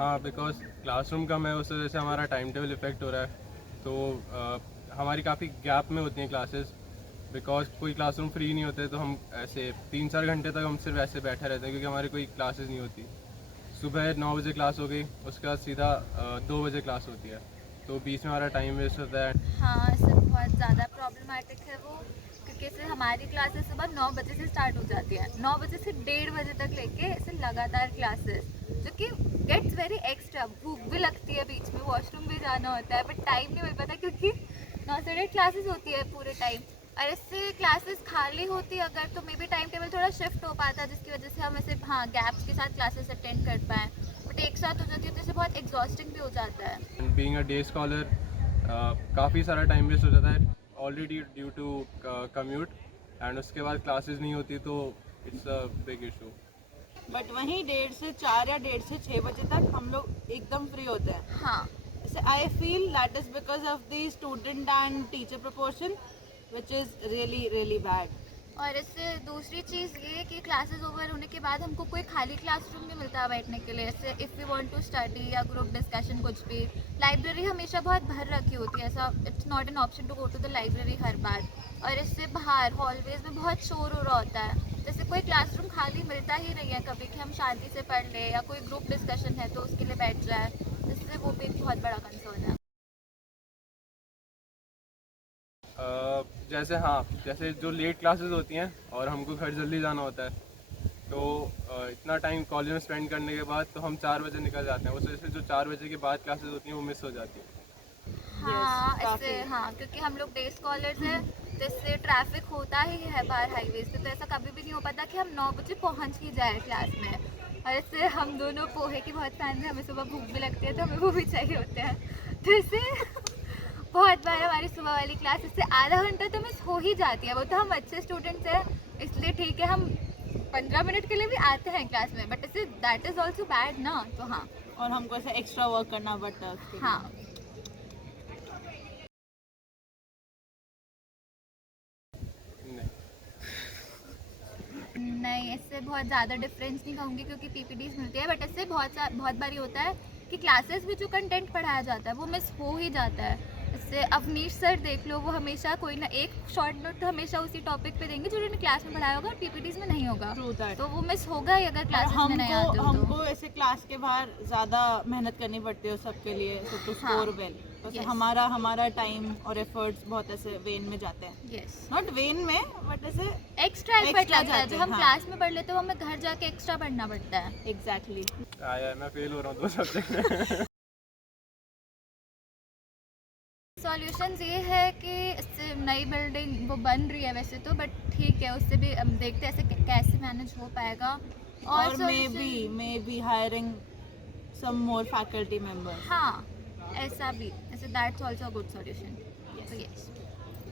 हाँ, because classroom कम है, उस वजह से हमारा टाइम टेबल इफेक्ट हो रहा है। तो हमारी काफ़ी गैप में होती हैं क्लासेस, बिकॉज कोई क्लासरूम फ्री नहीं होते, तो हम ऐसे 3-4 घंटे तक हम सिर्फ ऐसे बैठे रहते हैं, क्योंकि हमारी कोई क्लासेस नहीं होती। सुबह 9 बजे क्लास हो गई, उसके बाद सीधा 2 बजे क्लास होती है, तो बीच में हमारा टाइम वेस्ट होता है। हाँ, इससे बहुत ज़्यादा प्रॉब्लमेटिक है वो, क्योंकि इससे हमारी क्लासेस सुबह 9 बजे से स्टार्ट हो जाती है, 9 बजे से 1:30 बजे तक लेके ऐसे लगातार क्लासेस, जो कि गेट्स वेरी एक्स्ट्रा। भूख भी लगती है, बीच में वॉशरूम भी जाना होता है, बट टाइम नहीं मिल पाता क्योंकि 9 से 1:30 क्लासेस होती है पूरे टाइम। और इससे क्लासेस खाली होती अगर, तो मे बी टाइम टेबल थोड़ा शिफ्ट हो पाता, जिसकी वजह से हम ऐसे हाँ गैप्स के साथ क्लासेस अटेंड कर पाएँ। बट एक साथ हो जाती है तो इससे बहुत एग्जॉस्टिंग भी हो जाता है। And being a day scholar काफ़ी सारा टाइम वेस्ट हो जाता है already due to commute, and उसके बाद क्लासेस नहीं होती, तो it's a big issue. But वहीं 1:30 से 4 या 1:30 से 6 बजे तक हम लोग एकदम फ्री होते हैं। हाँ, I feel that is because of the student and teacher proportion, which is really really bad. और इससे दूसरी चीज़ ये कि क्लासेस ओवर होने के बाद हमको कोई खाली क्लासरूम नहीं मिलता बैठने के लिए। जैसे if we want to study या ग्रुप डिस्कशन कुछ भी, लाइब्रेरी हमेशा बहुत भर रखी होती है, ऐसा it's not an option to go to the library हर बार। और इससे बाहर हॉलवेज में बहुत शोर हो रहा होता है, जैसे कोई क्लासरूम खाली मिलता ही नहीं है कभी कि हम शांति से पढ़ ले, या कोई ग्रुप डिस्कशन है तो उसके लिए बैठ जाए, इससे वो भी एक बहुत बड़ा कंसर्न है। जैसे हाँ, जैसे जो लेट क्लासेस होती हैं और हमको घर जल्दी जाना होता है, तो इतना टाइम कॉलेज में स्पेंड करने के बाद तो हम 4 बजे निकल जाते हैं, उस वजह से जो 4 बजे के बाद क्लासेस होती हैं वो मिस हो जाती हैं। हाँ, Yes, इससे काफी। हाँ, क्योंकि हम लोग डे स्कॉलर्स हैं, तो इससे ट्रैफिक होता ही है बाहर हाईवेज पे, तो ऐसा कभी भी नहीं हो पाता कि हम 9 बजे पहुंच ही जाए क्लास में। और इससे हम दोनों पोहे की बहुत फैन हैं, हमें सुबह भूख भी लगती है तो हमें वो भी चाहिए होते हैं, तो इससे बहुत बार हमारी सुबह वाली क्लास इससे आधा घंटा तो मिस हो ही जाती है। वो तो हम अच्छे स्टूडेंट्स हैं, इसलिए ठीक है, हम 15 मिनट के लिए भी आते हैं क्लास में, बट इससे दैट इज़ ऑल्सो बैड ना, तो हाँ। और हमको ऐसे एक्स्ट्रा वर्क करना पड़ता है उसके लिए। हाँ, नहीं, नहीं, इससे बहुत ज़्यादा डिफरेंस नहीं कहूँगी क्योंकि पीपीटीज मिलती है, बट इससे बहुत बारी होता है कि क्लासेस में जो कंटेंट पढ़ाया जाता है वो मिस हो ही जाता है। इससे अवनीश सर देख लो, वो हमेशा कोई ना एक शॉर्ट नोट हमेशा उसी टॉपिक पे देंगे जो उन्होंने क्लास में पढ़ाया होगा, और पीपीटीज में नहीं होगा, True that. तो वो मिस होगा ही अगर और क्लासेस में नहीं आते हो तो। हमको ऐसे क्लास के बाहर ज़्यादा मेहनत करनी पड़ती है सबके लिए, so to हाँ, score well. तो yes. हमारा टाइम और एफर्ट्स बहुत ऐसे वेन में जाते हैं, यस, नॉट वेन में बट ऐसे एक्स्ट्रा एफर्ट Extra लगता है, जाते जो हैं, हम हाँ। क्लास में पढ़ लेते हो हमें घर जाके एक्स्ट्रा पढ़ना पड़ता है। एग्जैक्टली। आया मैं फेल हो रहा हूँ 2 सब्जेक्ट में। सॉल्यूशन ये है कि इससे नई बिल्डिंग वो बन रही है वैसे तो, बट ठीक है, उससे भी हम देखते हैं ऐसे कैसे मैनेज हो पाएगा। और solution- maybe hiring some more faculty members. हाँ, ऐसा भी, ऐसे दैट्स ऑल्सो गुड सॉल्यूशन, तो यस।